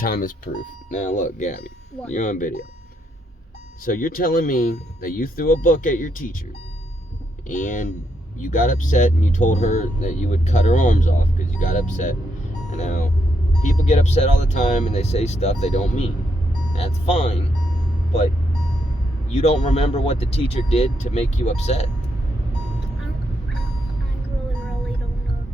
time is proof. Now look, Gabby, What? you're on video. So you're telling me that you threw a book at your teacher and you got upset and you told her that you would cut her arms off because you got upset. And now, people get upset all the time and they say stuff they don't mean. That's fine, but you don't remember what the teacher did to make you upset? I really don't know.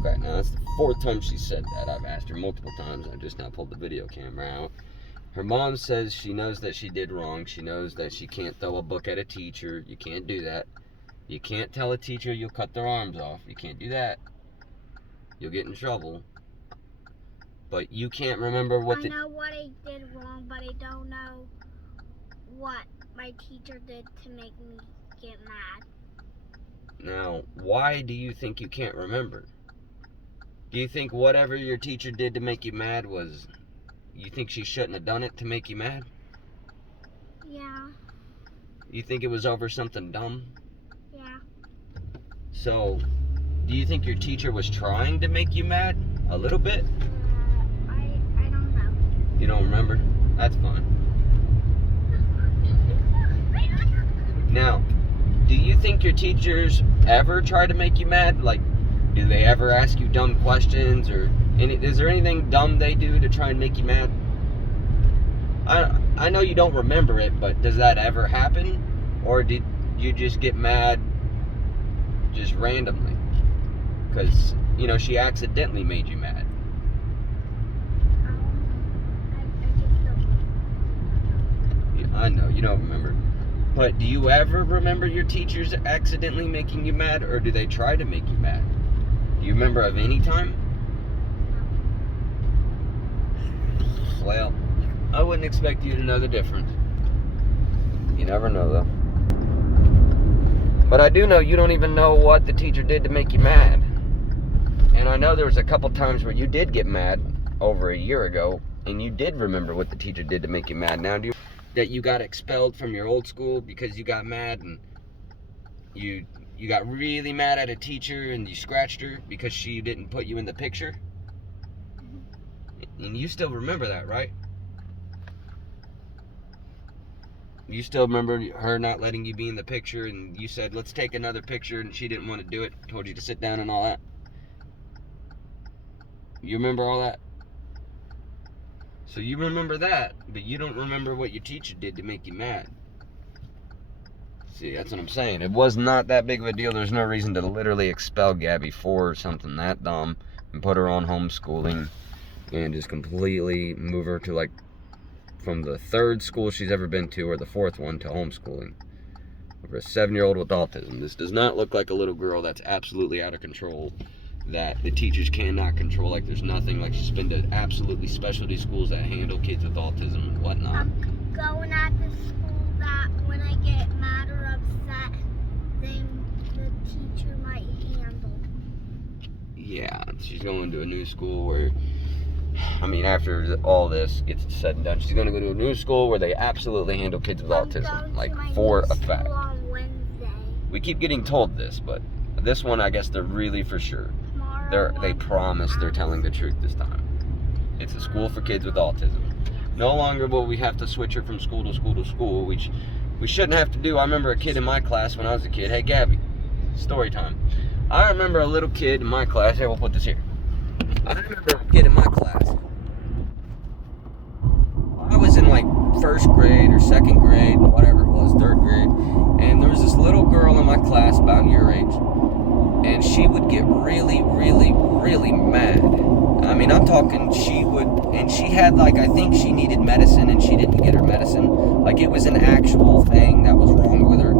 Okay, now that's the fourth time she said that. I've asked her multiple times. I just now pulled the video camera out. Her mom says she knows that she did wrong. She knows that she can't throw a book at a teacher. You can't do that. You can't tell a teacher you'll cut their arms off. You can't do that. You'll get in trouble. But you can't remember what I know what I did wrong, but I don't know what my teacher did to make me get mad. Now, why do you think you can't remember? Do you think whatever your teacher did to make you mad was... You think she shouldn't have done it to make you mad? Yeah. You think it was over something dumb? Yeah. So, do you think your teacher was trying to make you mad? A little bit? I don't know. You don't remember? That's fine. Now, do you think your teachers ever try to make you mad? Like, do they ever ask you dumb questions, or is there anything dumb they do to try and make you mad? I know you don't remember it, but does that ever happen? Or did you just get mad just randomly? Because, you know, she accidentally made you mad. I know, you don't remember. But do you ever remember your teachers accidentally making you mad, or do they try to make you mad? Do you remember of any time? Well, I wouldn't expect you to know the difference. You never know, though. But I do know you don't even know what the teacher did to make you mad. And I know there was a couple times where you did get mad over a year ago, and you did remember what the teacher did to make you mad. Now, do you that you got expelled from your old school because you got mad, and you got really mad at a teacher and you scratched her because she didn't put you in the picture? And you still remember that, right? You still remember her not letting you be in the picture, and you said, let's take another picture, and she didn't want to do it, told you to sit down and all that? You remember all that? So you remember that, but you don't remember what your teacher did to make you mad. See, that's what I'm saying. It was not that big of a deal. There's no reason to literally expel Gabby for something that dumb and put her on homeschooling and just completely move her to, like, from the third school she's ever been to, or the fourth one, to homeschooling. For a 7-year-old with autism. This does not look like a little girl that's absolutely out of control, that the teachers cannot control, like there's nothing, like she's been to absolutely specialty schools that handle kids with autism and whatnot. I'm going at the school that when I get mad or upset, then the teacher might handle. Yeah, she's going to a new school where, I mean, after all this gets said and done, she's going to go to a new school where they absolutely handle kids with autism, like for a fact. On Wednesday. We keep getting told this, but this one, I guess they're really for sure. They promise they're telling the truth this time. It's a school for kids with autism. No longer will we have to switch her from school to school to school, which we shouldn't have to do. I remember a kid in my class when I was a kid. Hey, Gabby, story time. I remember a little kid in my class. Here, we'll put this here. I remember a kid in my class. I was in like first grade or second grade, whatever it was, third grade. And there was this little girl in my class about your age. And she would get really, really, really mad. I mean, I'm talking, she would, and she had, like, I think she needed medicine and she didn't get her medicine. Like, it was an actual thing that was wrong with her.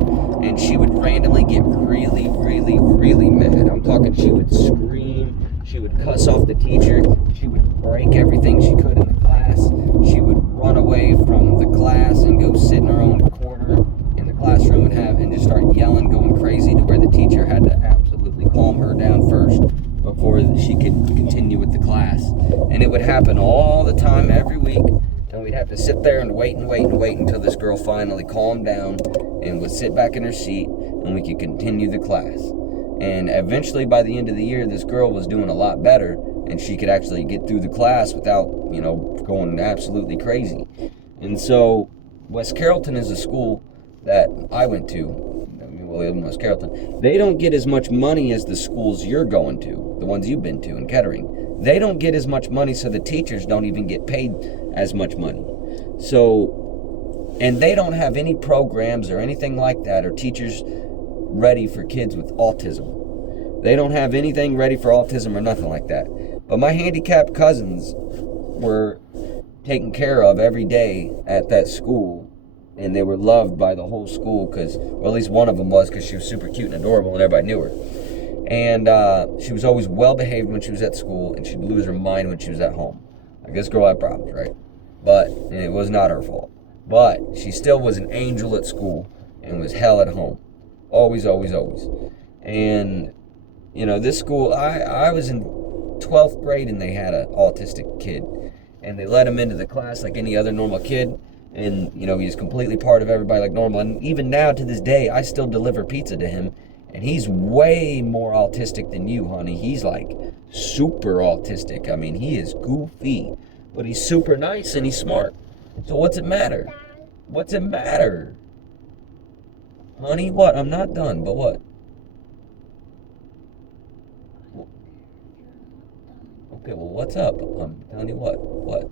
And she would randomly get really, really, really mad. I'm talking, she would scream, she would cuss off the teacher, she would break everything she could in the class. She would run away from the class and go sit in her own corner in the classroom and just start yelling, going crazy, to where the teacher had to absolutely calm her down first before she could continue with the class. And it would happen all the time, every week, and we'd have to sit there and wait until this girl finally calmed down and would sit back in her seat and we could continue the class. And eventually, by the end of the year, this girl was doing a lot better, and she could actually get through the class without, going absolutely crazy. And so West Carrollton is a school that I went to. In West Carrollton, they don't get as much money as the schools you're going to, the ones you've been to in Kettering. They don't get as much money, so the teachers don't even get paid as much money. So, and they don't have any programs or anything like that, or teachers ready for kids with autism. They don't have anything ready for autism or nothing like that. But my handicapped cousins were taken care of every day at that school, and they were loved by the whole school, because, or at least one of them was, because she was super cute and adorable and everybody knew her. And she was always well behaved when she was at school, and she'd lose her mind when she was at home. Like, this girl had problems, right? But it was not her fault. But she still was an angel at school and was hell at home. Always, always, always. And, this school, I was in 12th grade and they had an autistic kid. And they let him into the class like any other normal kid. And, he's completely part of everybody like normal. And even now, to this day, I still deliver pizza to him. And he's way more autistic than you, honey. He's like super autistic. I mean, he is goofy. But he's super nice and he's smart. So what's it matter? What's it matter? Honey, what? I'm not done, but what? Okay, well, what's up? I'm telling you what. What?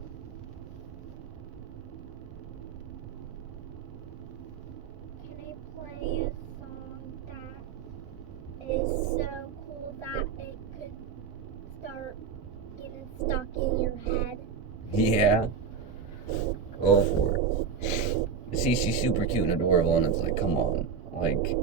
Can I play a song that is so cool that it could start getting stuck in your head? Yeah. Go for it. See, she's super cute and adorable, and it's like, come on. Like,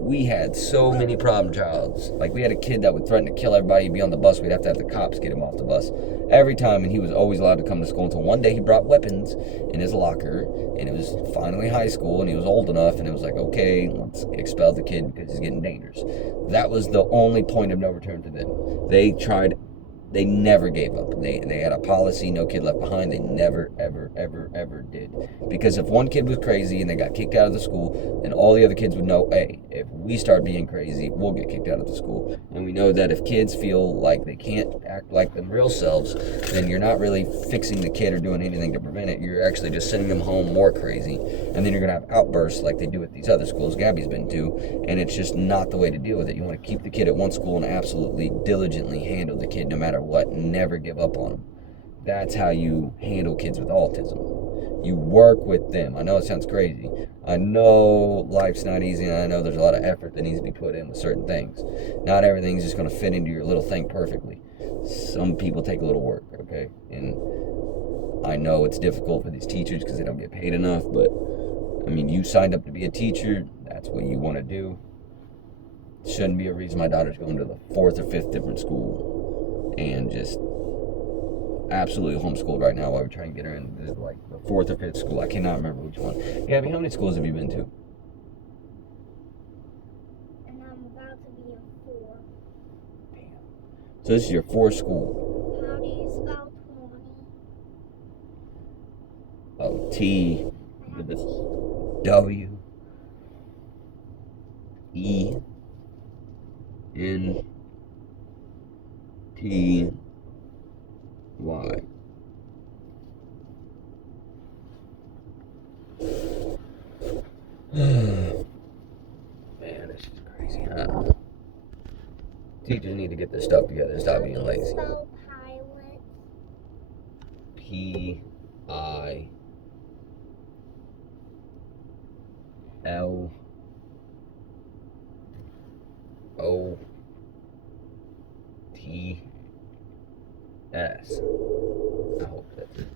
we had so many problem childs. Like, we had a kid that would threaten to kill everybody. He'd be on the bus. We'd have to have the cops get him off the bus every time, and he was always allowed to come to school until one day he brought weapons in his locker, and it was finally high school, and he was old enough, and it was like, okay, let's expel the kid because he's getting dangerous. That was the only point of no return for them. They never gave up. They had a policy, no kid left behind. They never, ever, ever, ever did. Because if one kid was crazy and they got kicked out of the school, then all the other kids would know, hey, if we start being crazy, we'll get kicked out of the school. And we know that if kids feel like they can't act like them real selves, then you're not really fixing the kid or doing anything to prevent it. You're actually just sending them home more crazy. And then you're going to have outbursts like they do at these other schools Gabby's been to. And it's just not the way to deal with it. You want to keep the kid at one school and absolutely diligently handle the kid no matter what. Never give up on them. That's how you handle kids with autism. You work with them. I know it sounds crazy. I know life's not easy, and I know there's a lot of effort that needs to be put in with certain things. Not everything's just going to fit into your little thing perfectly. Some people take a little work, okay? And I know it's difficult for these teachers because they don't get paid enough, but I mean, you signed up to be a teacher. That's what you want to do. It shouldn't be a reason my daughter's going to the 4th or 5th different school and just absolutely homeschooled right now while we're trying to get her into like the 4th or 5th school. I cannot remember which one. Gabby, how many schools have you been to? And I'm about to be a 4. Damn. So this is your 4th school. How do you spell 20? Oh, T I have with the T. W E N T Y. Man, this is crazy, huh? Teachers need to get their stuff together and stop being lazy. Spell pilot. P-I-L-O-T-S. I hope that's it.